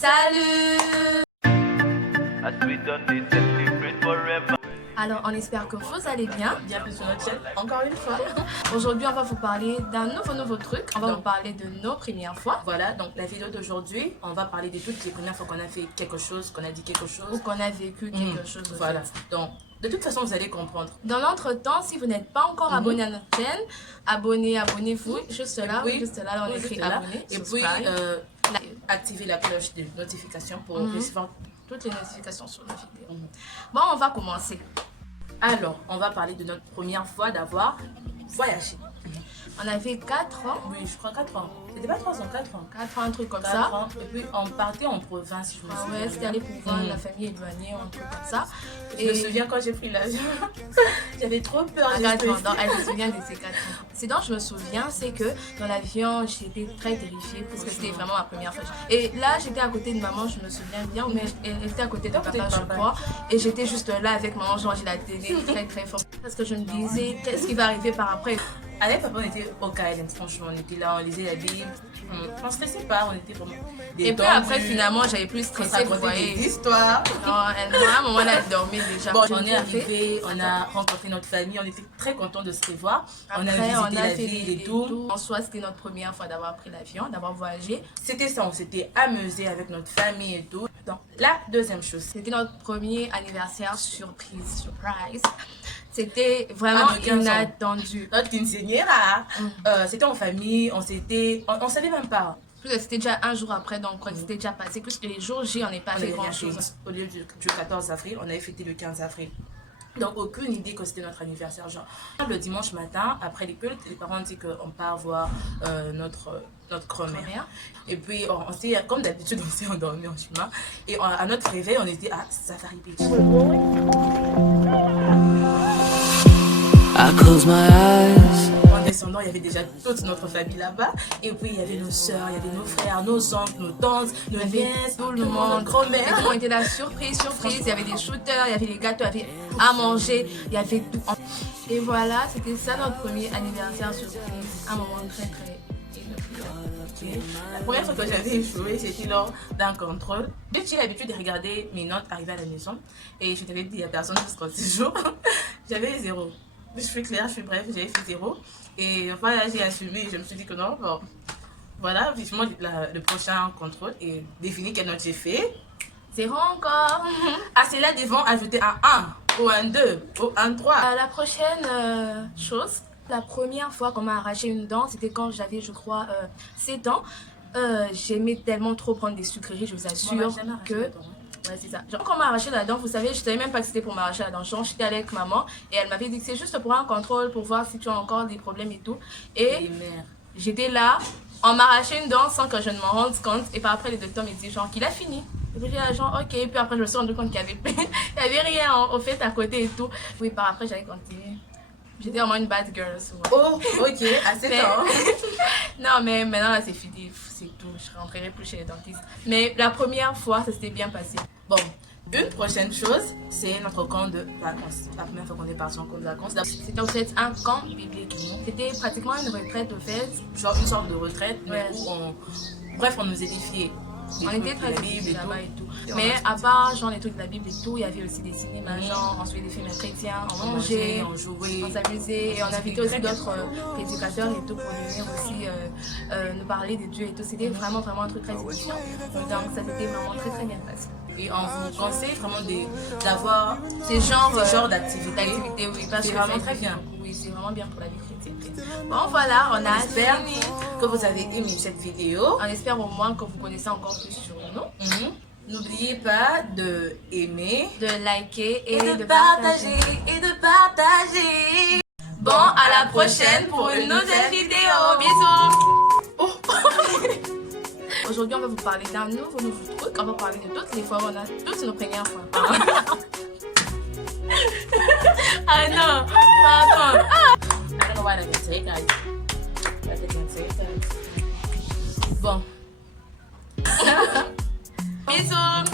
Salut! Alors, on espère que vous allez bien. Bienvenue sur notre chaîne, encore une fois. Aujourd'hui, on va vous parler d'un nouveau truc. On va vous parler de nos premières fois. Voilà, donc la vidéo d'aujourd'hui, on va parler de toutes les premières fois qu'on a fait quelque chose, qu'on a dit quelque chose. Ou qu'on a vécu quelque chose. Voilà, donc de toute façon, vous allez comprendre. Dans l'entretemps, si vous n'êtes pas encore abonné à notre chaîne, abonnez-vous. Juste là, on écrit abonner. Et puis, activez la cloche de notification pour recevoir toutes les notifications sur nos vidéos. Bon, on va commencer. Alors, on va parler de notre première fois d'avoir voyagé. On avait 4 ans. Oui, je crois 4 ans. C'était pas 3 ans, 4 ans. 4 ans, un truc comme 4 ça. ans. Et puis, on partait en province, je me souviens. Ouais, c'était aller pour voir la famille éloignée, un truc comme ça. Je me souviens quand j'ai pris l'avion. J'avais trop peur. Elle se souvient de ces 4 ans. Ce dont je me souviens, c'est que dans l'avion, j'étais très terrifiée parce que c'était vraiment ma première fois. Et là, j'étais à côté de maman, je me souviens bien, mais elle était à côté de papa, je crois. Et j'étais juste là avec maman, genre j'ai la télé très fort. Parce que je me disais, qu'est-ce qui va arriver par après? Avec papa, on était au Caïden, franchement, on était là, on lisait la Bible, on ne stressait pas, on était vraiment Et puis après, finalement, j'avais plus stressé, vous voyez. Des histoires. Non, à un moment, elle dormait déjà. Bon, on est arrivé, on a rencontré notre famille, on était très contents de se revoir. Après, on a visité la ville et tout. En soi, c'était notre première fois d'avoir pris l'avion, d'avoir voyagé. C'était ça, on s'était amusé avec notre famille et tout. Donc, la deuxième chose. C'était notre premier anniversaire surprise. C'était vraiment inattendu. Notre quinceañera, c'était en famille, on savait même pas. C'était déjà un jour après, donc c'était déjà passé. Plus que les jours J, on n'est pas fait grand chose. Au lieu du 14 avril, on avait fêté le 15 avril. Donc aucune idée que c'était notre anniversaire. Genre, le dimanche matin, après les cultes, les parents ont dit qu'on part voir notre grand-mère. Et puis, comme d'habitude, on s'est endormi en chemin. Et à notre réveil, on était à Safari Beach. I close my eyes. En descendant, il y avait déjà toute notre famille là-bas. Et puis, il y avait nos soeurs, il y avait nos frères, nos oncles, nos tantes, nos nièces, tout le monde, grand-mère. Et tout le monde était là, surprise. Il y avait des shooters, il y avait des gâteaux, il y avait à manger, il y avait tout. Et voilà, c'était ça notre premier anniversaire surprise. Un moment très inoubliable. La première fois que j'avais échoué, c'était lors d'un contrôle. J'ai l'habitude de regarder mes notes arriver à la maison. Et je t'avais dit à personne jusqu'en 6 jours. J'avais 0. Je suis claire, je suis bref, j'avais fait 0. Et voilà, j'ai assumé, je me suis dit que non, bon, voilà, vivement le prochain contrôle et définir quelle note j'ai fait. 0 encore. À cela, devant ajouter un 1, ou un 2, ou un 3. La prochaine chose, la première fois qu'on m'a arraché une dent, c'était quand j'avais, je crois, 7 ans. J'aimais tellement trop prendre des sucreries, je vous assure que... Ouais, c'est ça. Genre, quand on m'a arraché la dent, vous savez, je savais même pas que c'était pour m'arracher la dent. Genre, j'étais allée avec maman et elle m'avait dit que c'est juste pour un contrôle, pour voir si tu as encore des problèmes et tout. Et j'étais là, on m'a arraché une dent sans que je ne m'en rende compte. Et par après, le docteur me dit genre qu'il a fini. Et puis j'ai dit genre, ok. Et puis après, je me suis rendu compte qu'il y avait rien au fait à côté et tout. Oui, par après, j'avais continué. J'étais vraiment une bad girl. Oh, ok, à 7 ans. Non, mais maintenant, là, c'est fini. C'est tout. Je ne rentrerai plus chez les dentistes. Mais la première fois, ça s'était bien passé. Bon, une prochaine chose, c'est notre camp de vacances. La première fois qu'on est parti en camp de vacances. C'était en fait un camp biblique. C'était pratiquement une retraite, au fait. Genre une sorte de retraite, mais où on nous édifiait. On était très Bible là-bas et tout. Mais à part genre les trucs de la Bible et tout, il y avait aussi des cinémas, genre ensuite des films chrétiens, on mangeait, on jouait, on s'amusait et on invitait aussi d'autres prédicateurs et tout pour venir aussi nous parler de Dieu et tout. C'était vraiment un truc très édifiant. Donc ça s'était vraiment très bien passé. Et on vous conseille vraiment d'avoir ces genres d'activités. Oui, parce que c'est vraiment très bien. Oui, c'est vraiment bien pour la vie chrétienne. Bon voilà, on fini. Que vous avez aimé cette vidéo. On espère au moins que vous connaissez encore plus sur nous. N'oubliez pas de aimer, de liker et de partager. Bon, à la prochaine pour une nouvelle vidéo. Bisous. Aujourd'hui, on va vous parler d'un nouveau truc. On va parler de toutes les fois où on a toutes nos premières fois. Ah non, pardon. I don't know why I can say that. Bon. Bisous.